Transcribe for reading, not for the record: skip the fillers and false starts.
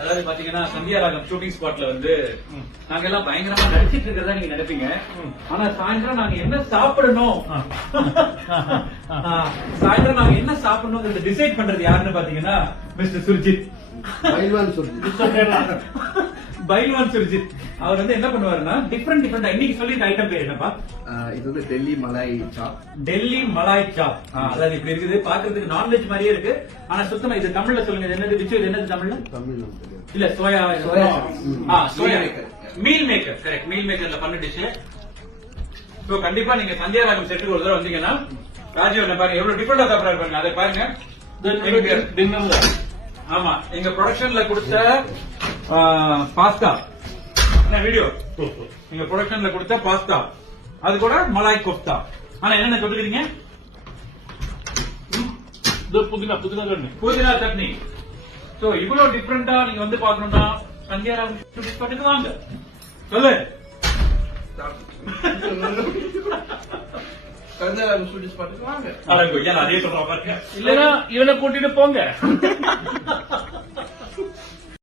அதாவது பாத்தீங்கன்னா சந்தியா ராகம் ஷூட்டிங் ஸ்பாட்ல வந்து நாங்க எல்லாம் பயங்கரமா நடிச்சிட்டு இருக்கிறதா நீங்க நினைப்பீங்க. ஆனா சாயந்தரம் நாங்க என்ன சாப்பிடணும் சாயந்தரம் நாங்க என்ன சாப்பிடணும் டிசைட் பண்றது யாருன்னு பாத்தீங்கன்னா மிஸ்டர் சுர்ஜித். பைல்வான் சுர்ஜித் அவர் வந்து என்ன பண்ணுவாருன்னா டிஃபரெண்ட் இன்னைக்கு சொல்லி ஐட்டம் பேர் என்னப்பா? இது வந்து டெல்லி மலாய் சாப். டெல்லி மலாய் சாப். அதாவது இப்படி இருக்குது, பாக்குறதுக்கு நான்வெஜ் மாதிரியே இருக்கு. ஆனா சுத்தமா இது தமிழ்ல சொல்லுங்க, இது என்னது? விச்சு இது என்னது தமிழ்ல? இல்ல soya soya meal maker. Correct, meal மேக்கர்ல பண்ண டிஷ். சோ கண்டிப்பா நீங்க சந்தியா ராகம் செட்டுக்கு ஒரு தடவை வந்தீங்கன்னா ராஜீவ் என்ன பாருங்க எவ்வளவு டிஃபரெண்டா சாப்பிடாரு பாருங்க. அதை பாருங்க. ஆமா, எங்க ப்ரொடக்ஷன்ல கொடுத்த பாஸ்தா என்ன வீடியோ, எங்க ப்ரொடக்ஷன்ல கொடுத்த பாஸ்தா அது கூட மலாய் கோஃப்தா. ஆனா என்னென்ன சொல்லுறீங்க? புதினா சட்னி. சோ இவ்வளவு டிஃபரெண்டா நீங்க வந்து பாக்கணும்னா சந்தியா ராகம் பண்ணிட்டு வாங்க. சொல்லு. இல்லன்னா இவனை கூட்டிட்டு போங்க.